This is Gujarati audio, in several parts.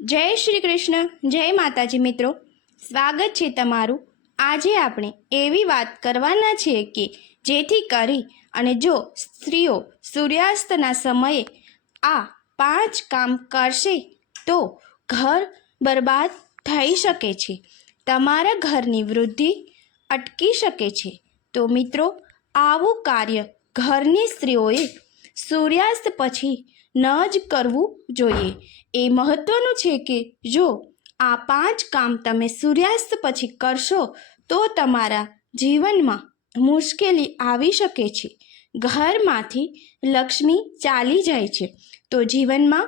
જય શ્રી કૃષ્ણ, જય માતાજી મિત્રો. સ્વાગત છે તમારું. આજે આપણે એવી વાત કરવાના છીએ કે જેથી કરી અને જો સ્ત્રીઓ સૂર્યાસ્તના સમયે આ પાંચ કામ કરશે, તો ઘર બરબાદ થઈ શકે છે. તમારા ઘરની વૃદ્ધિ અટકી શકે છે. તો મિત્રો, આવું કાર્ય ઘરની સ્ત્રીઓએ સૂર્યાસ્ત પછી ન જ કરવું જોઈએ. એ મહત્વનું છે કે જો આ પાંચ કામ તમે સૂર્યાસ્ત પછી કરશો, તો તમારા જીવનમાં મુશ્કેલી આવી શકે છે. ઘરમાંથી લક્ષ્મી ચાલી જાય છે. તો જીવનમાં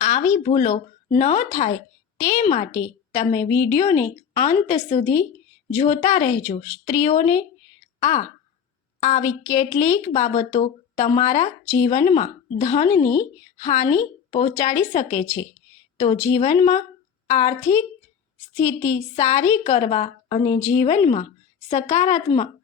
આવી ભૂલો ન થાય તે માટે તમે વિડીયોને અંત સુધી જોતા રહેજો. સ્ત્રીઓને આ આવી કેટલીક બાબતો તમારા જીવનમાં ધનની હાનિ પહોંચાડી શકે છે. તો જીવનમાં આર્થિક સ્થિતિ સારી કરવા અને જીવનમાં સકારાત્મક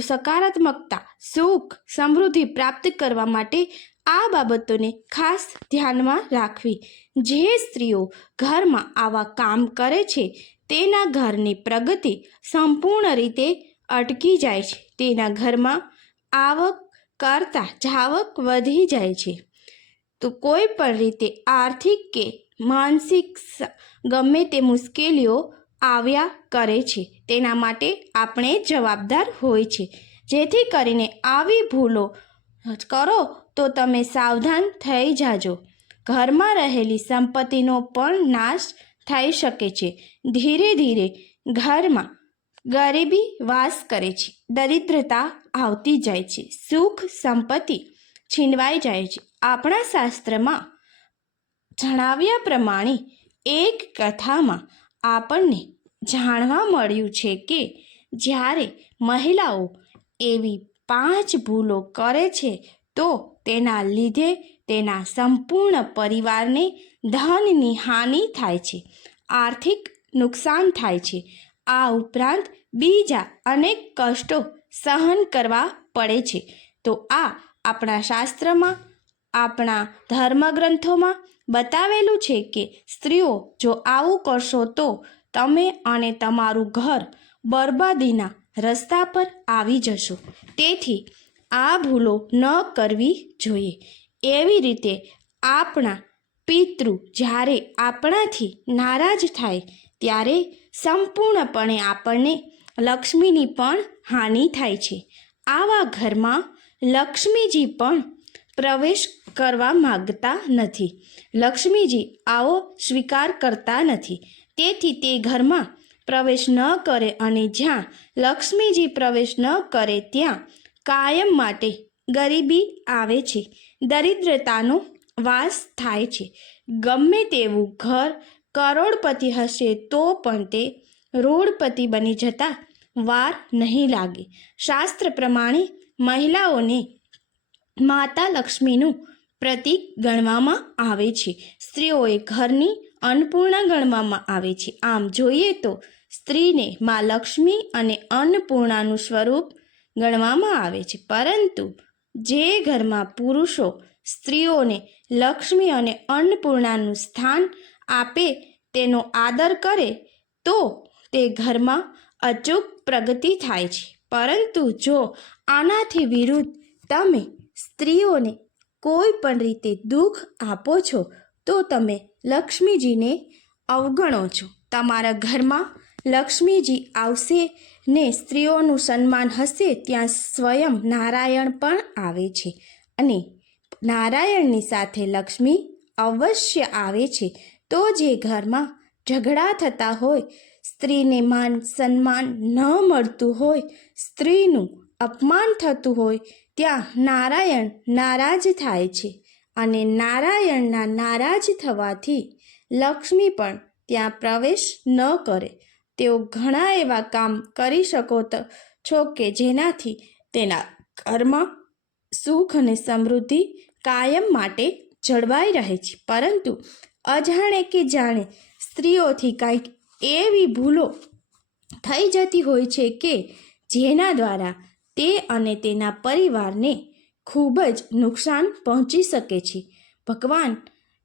સકારાત્મકતા, સુખ, સમૃદ્ધિ પ્રાપ્ત કરવા માટે આ બાબતોને ખાસ ધ્યાનમાં રાખવી. જે સ્ત્રીઓ ઘરમાં આવા કામ કરે છે, તેના ઘરની પ્રગતિ સંપૂર્ણ રીતે અટકી જાય છે. તેના ઘરમાં આવક કરતાં જાવક વધી જાય છે. તો કોઈ પણ રીતે આર્થિક કે માનસિક ગમે તે મુશ્કેલીઓ આવ્યા કરે છે, તેના માટે આપણે જવાબદાર હોય છે. જેથી કરીને આવી ભૂલો કરો તો તમે સાવધાન થઈ જાજો. ઘરમાં રહેલી સંપત્તિનો પણ નાશ થઈ શકે છે. ધીરે ધીરે ઘરમાં ગરીબી વાસ કરે છે. દરિદ્રતા આવતી જાય છે. સુખ સંપત્તિ છીનવાઈ જાય છે. આપણા શાસ્ત્રમાં જણાવ્યા પ્રમાણે એક કથામાં આપણને જાણવા મળ્યું છે કે જ્યારે મહિલાઓ એવી પાંચ ભૂલો કરે છે, તો તેના લીધે તેના સંપૂર્ણ પરિવારને ધનની હાનિ થાય છે, આર્થિક નુકસાન થાય છે. આ ઉપરાંત બીજા અનેક કષ્ટો સહન કરવા પડે છે. તો આ આપણા શાસ્ત્રમાં, આપણા ધર્મગ્રંથોમાં બતાવેલું છે કે સ્ત્રીઓ જો આવું કરશો તો તમે અને તમારું ઘર બરબાદીના રસ્તા પર આવી જશો. તેથી આ ભૂલો ન કરવી જોઈએ. એવી રીતે આપણા પિતૃ જ્યારે આપણાથી નારાજ થાય, ત્યારે સંપૂર્ણપણે આપણને લક્ષ્મીની પણ હાનિ થાય છે. આવા ઘરમાં લક્ષ્મીજી પણ પ્રવેશ કરવા માગતા નથી. લક્ષ્મીજી આવો સ્વીકાર કરતા નથી. તેથી તે ઘરમાં પ્રવેશ ન કરે અને જ્યાં લક્ષ્મીજી પ્રવેશ ન કરે ત્યાં કાયમ માટે ગરીબી આવે છે. દરિદ્રતાનો વાસ થાય છે. ગમે તેવું ઘર કરોડપતિ હશે તો પણ તે રોડપતિ બની જતા વાર નહીં લાગે. શાસ્ત્ર પ્રમાણે મહિલાઓને માતા લક્ષ્મીનું પ્રતીક ગણવામાં આવે છે. સ્ત્રીઓએ ઘરની અન્નપૂર્ણા ગણવામાં આવે છે. આમ જોઈએ તો સ્ત્રીને મા લક્ષ્મી અને અન્નપૂર્ણાનું સ્વરૂપ ગણવામાં આવે છે. પરંતુ જે ઘરમાં પુરુષો સ્ત્રીઓને લક્ષ્મી અને અન્નપૂર્ણાનું સ્થાન આપે તેનો આદર કરે તો તે ઘરમાં અચૂક પ્રગતિ થાય છે. પરંતુ જો આનાથી વિરુદ્ધ તમે સ્ત્રીઓને કોઈ પણ રીતે દુઃખ આપો છો, તો તમે લક્ષ્મીજીને અવગણો છો. તમારા ઘરમાં લક્ષ્મીજી આવશે ને સ્ત્રીઓનું સન્માન હશે, ત્યાં સ્વયં નારાયણ પણ આવે છે. અને નારાયણની સાથે લક્ષ્મી અવશ્ય આવે છે. તો જે ઘરમાં ઝઘડા થતા હોય સ્ત્રીને માન સન્માન ન મળતું હોય, સ્ત્રીનું અપમાન થતું હોય, ત્યાં નારાયણ નારાજ થાય છે અને નારાયણના નારાજ થવાથી લક્ષ્મી પણ ત્યાં પ્રવેશ ન કરે. તેઓ ઘણા એવા કામ કરી શકો છો કે જેનાથી તેના ઘરમાં સુખ અને સમૃદ્ધિ કાયમ માટે જળવાઈ રહે છે. પરંતુ અજાણે કે જાણે સ્ત્રીઓથી કાંઈક એવી ભૂલો થઈ જતી હોય છે કે જેના દ્વારા તે અને તેના પરિવારને ખૂબ જ નુકસાન પહોંચી શકે છે. ભગવાન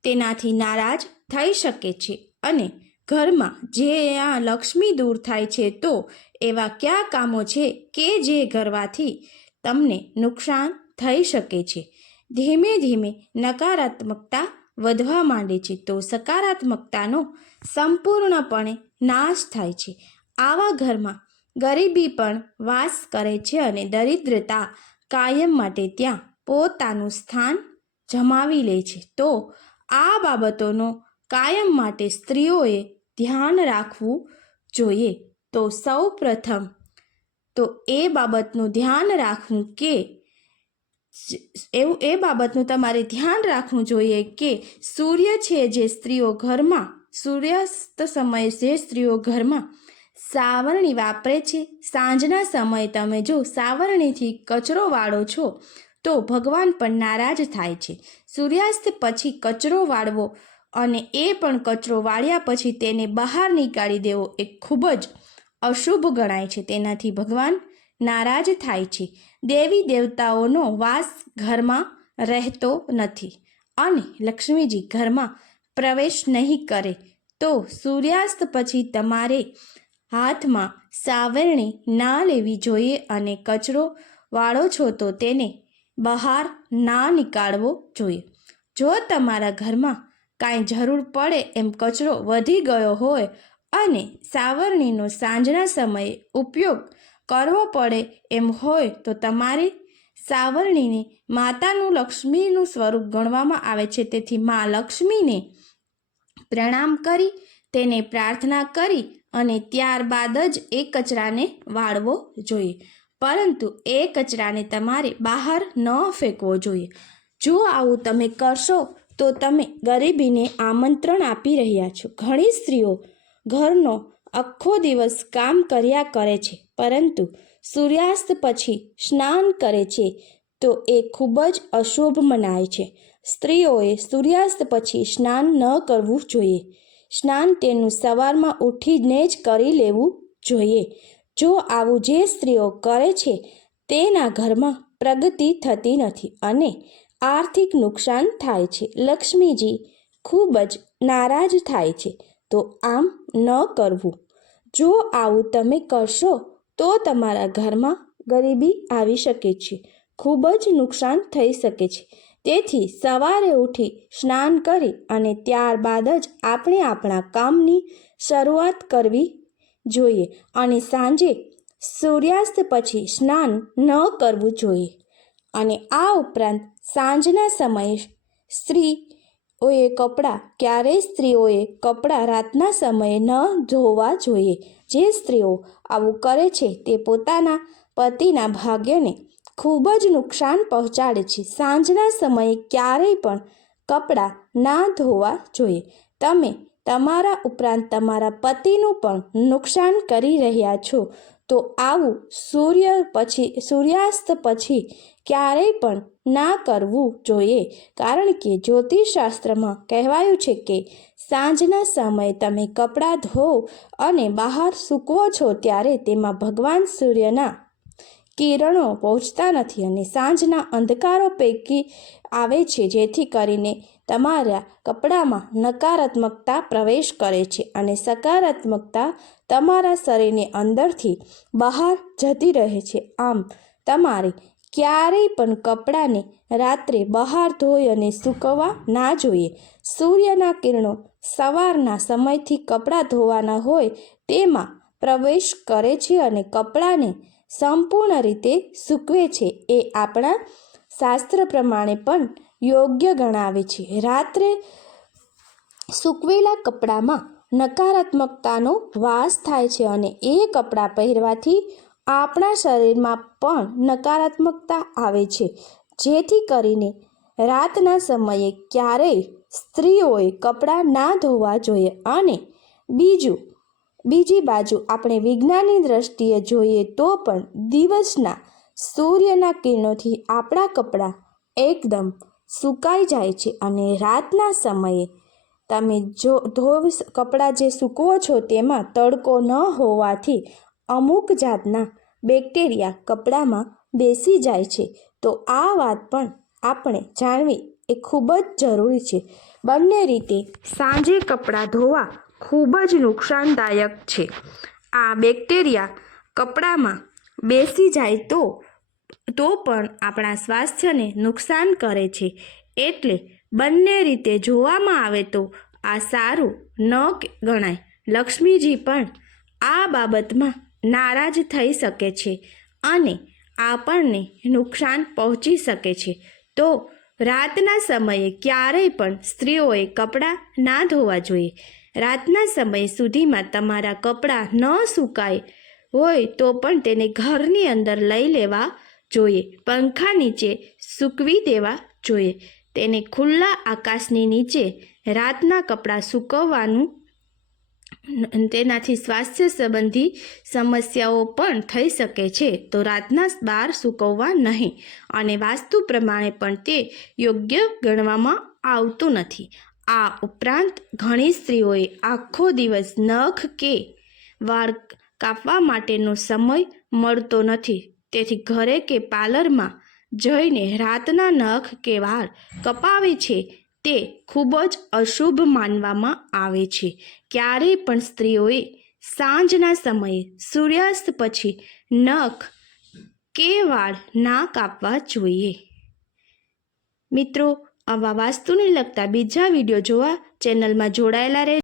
તેનાથી નારાજ થઈ શકે છે અને ઘરમાં જે આ લક્ષ્મી દૂર થાય છે તો એવા કયા કામો છે કે જે કરવાથી તમને નુકસાન થઈ શકે છે? ધીમે ધીમે નકારાત્મકતા વધવા માંડે છે તો સકારાત્મકતાનો સંપૂર્ણપણે નાશ થાય છે. આવા ઘરમાં ગરીબી પણ વાસ કરે છે અને દરિદ્રતા કાયમ માટે ત્યાં પોતાનું સ્થાન જમાવી લે છે. તો આ બાબતોનો કાયમ માટે સ્ત્રીઓએ ધ્યાન રાખવું જોઈએ. તો સૌ પ્રથમ તો એ બાબતનું ધ્યાન રાખવું કે એવું, એ બાબતનું તમારે ધ્યાન રાખવું જોઈએ કે સૂર્ય છે જે સ્ત્રીઓ ઘરમાં સૂર્યાસ્ત સમયે જે સ્ત્રીઓ ઘરમાં સાવરણી વાપરે છે. સાંજના સમયે તમે જો સાવરણીથી કચરો વાળો છો, તો ભગવાન પણ નારાજ થાય છે. સૂર્યાસ્ત પછી કચરો વાળવો અને એ પણ કચરો વાળ્યા પછી તેને બહાર નીકાળી દેવો એ ખૂબ જ અશુભ ગણાય છે. તેનાથી ભગવાન નારાજ થાય છે. દેવી દેવતાઓનો વાસ ઘરમાં રહેતો નથી અને લક્ષ્મીજી ઘરમાં પ્રવેશ નહીં કરે, તો સૂર્યાસ્ત પછી તમારે હાથમાં સાવરણી ના લેવી જોઈએ અને કચરો વાળો છો તો તેને બહાર ના નીકાળવો જોઈએ. જો તમારા ઘરમાં કાંઈ જરૂર પડે એમ કચરો વધી ગયો હોય અને સાવરણીનો સાંજના સમયે ઉપયોગ કરવો પડે એમ હોય તો તમારે સાવરણીને માતાનું લક્ષ્મીનું સ્વરૂપ ગણવામાં આવે છે. તેથી મા લક્ષ્મીને પ્રણામ કરી, તેને પ્રાર્થના કરી અને ત્યારબાદ જ એ કચરાને વાળવો જોઈએ. પરંતુ એ કચરાને તમારે બહાર ન ફેંકવો જોઈએ. જો આવું તમે કરશો, તો તમે ગરીબીને આમંત્રણ આપી રહ્યા છો. ઘણી સ્ત્રીઓ ઘરનો આખો દિવસ કામ કર્યા કરે છે, પરંતુ સૂર્યાસ્ત પછી સ્નાન કરે છે, તો એ ખૂબ જ અશુભ મનાય છે. સ્ત્રીઓએ સૂર્યાસ્ત પછી સ્નાન ન કરવું જોઈએ. સ્નાન તેનું સવારમાં ઉઠીને જ કરી લેવું જોઈએ. જો આવું જે સ્ત્રીઓ કરે છે, તેના ઘરમાં પ્રગતિ થતી નથી અને આર્થિક નુકસાન થાય છે. લક્ષ્મીજી ખૂબ જ નારાજ થાય છે. તો આમ ન કરવું. જો આવું તમે કરશો, તો તમારા ઘરમાં ગરીબી આવી શકે છે. ખૂબ જ નુકસાન થઈ શકે છે. તેથી સવારે ઉઠી સ્નાન કરી અને ત્યારબાદ જ આપણે આપણા કામની શરૂઆત કરવી જોઈએ અને સાંજે સૂર્યાસ્ત પછી સ્નાન ન કરવું જોઈએ. અને આ ઉપરાંત સાંજના સમયે સ્ત્રીઓએ કપડાં, ક્યારેય સ્ત્રીઓએ કપડાં રાતના સમયે ન ધોવા જોઈએ. જે સ્ત્રીઓ આવું કરે છે તે પોતાના પતિના ભાગ્યને ખૂબ જ નુકસાન પહોંચાડે છે. સાંજના સમયે ક્યારેય પણ કપડાં ના ધોવા જોઈએ. તમે તમારા ઉપરાંત તમારા પતિનું પણ નુકસાન કરી રહ્યા છો, તો આવું સૂર્ય પછી, સૂર્યાસ્ત પછી ક્યારેય પણ ના કરવું જોઈએ. કારણ કે જ્યોતિષશાસ્ત્રમાં કહેવાયું છે કે સાંજના સમયે તમે કપડાં ધો અને બહાર સૂકવો છો ત્યારે તેમાં ભગવાન સૂર્યના કિરણો પહોંચતા નથી અને સાંજના અંધકારો પૈકી આવે છે, જેથી કરીને તમારા કપડામાં નકારાત્મકતા પ્રવેશ કરે છે અને સકારાત્મકતા તમારા શરીરની અંદરથી બહાર જતી રહે છે. આમ, તમારે ક્યારેય પણ કપડાને રાત્રે બહાર ધોઈ અને સૂકવવા ના જોઈએ. સૂર્યના કિરણો સવારના સમયથી કપડાં ધોવાના હોય તેમાં પ્રવેશ કરે છે અને કપડાને સંપૂર્ણ રીતે સૂકવે છે એ આપણા શાસ્ત્ર પ્રમાણે પણ યોગ્ય ગણાવે છે. રાત્રે સૂકવેલા કપડામાં નકારાત્મકતાનો વાસ થાય છે અને એ કપડાં પહેરવાથી આપણા શરીરમાં પણ નકારાત્મકતા આવે છે. જેથી કરીને રાતના સમયે ક્યારેય સ્ત્રીઓએ કપડાં ના ધોવા જોઈએ અને બીજું બીજી બાજુ આપણે વિજ્ઞાનની દ્રષ્ટિએ જોઈએ તો પણ દિવસના સૂર્યના કિરણોથી આપણા કપડાં એકદમ સુકાઈ જાય છે અને રાતના સમયે તમે જો ધોવ કપડાં જે સૂકવો છો તેમાં તડકો ન હોવાથી અમુક જાતના બેક્ટેરિયા કપડામાં બેસી જાય છે. તો આ વાત પણ આપણે જાણવી એ ખૂબ જ જરૂરી છે. બંને રીતે સાંજે કપડાં ધોવા ખૂબ જ નુકસાનદાયક છે. આ બેક્ટેરિયા કપડામાં બેસી જાય તો તો પણ આપણા સ્વાસ્થ્યને નુકસાન કરે છે. એટલે બંને રીતે જોવામાં આવે તો આ સારું ન ગણાય. લક્ષ્મીજી પણ આ બાબતમાં નારાજ થઈ શકે છે અને આપણને નુકસાન પહોંચી શકે છે. તો રાતના સમયે ક્યારેય પણ સ્ત્રીઓએ કપડાં ના ધોવા જોઈએ. રાતના સમય સુધીમાં તમારા કપડાં ન સુકાય હોય તો પણ તેને ઘરની અંદર લઈ લેવા જોઈએ. પંખા નીચે સૂકવી દેવા જોઈએ. તેને ખુલ્લા આકાશની નીચે રાતના કપડાં સૂકવવાનું તેનાથી સ્વાસ્થ્ય સંબંધી સમસ્યાઓ પણ થઈ શકે છે. તો રાતના બહાર સૂકવવા નહીં. અને વાસ્તુ પ્રમાણે પણ તે યોગ્ય ગણવામાં આવતું નથી. આ ઉપરાંત ઘણી સ્ત્રીઓએ આખો દિવસ નખ કે વાળ કાપવા માટેનો સમય મળતો નથી. તેથી ઘરે કે પાર્લરમાં જઈને રાતના નખ કે વાળ કપાવે છે તે ખૂબ જ અશુભ માનવામાં આવે છે. ક્યારેય પણ સ્ત્રીઓએ સાંજના સમયે સૂર્યાસ્ત પછી નખ કે વાળ ના કાપવા જોઈએ. મિત્રો આવા વાસ્તુને લગતા બીજા વીડિયો જોવા ચેનલમાં જોડાયેલા રહે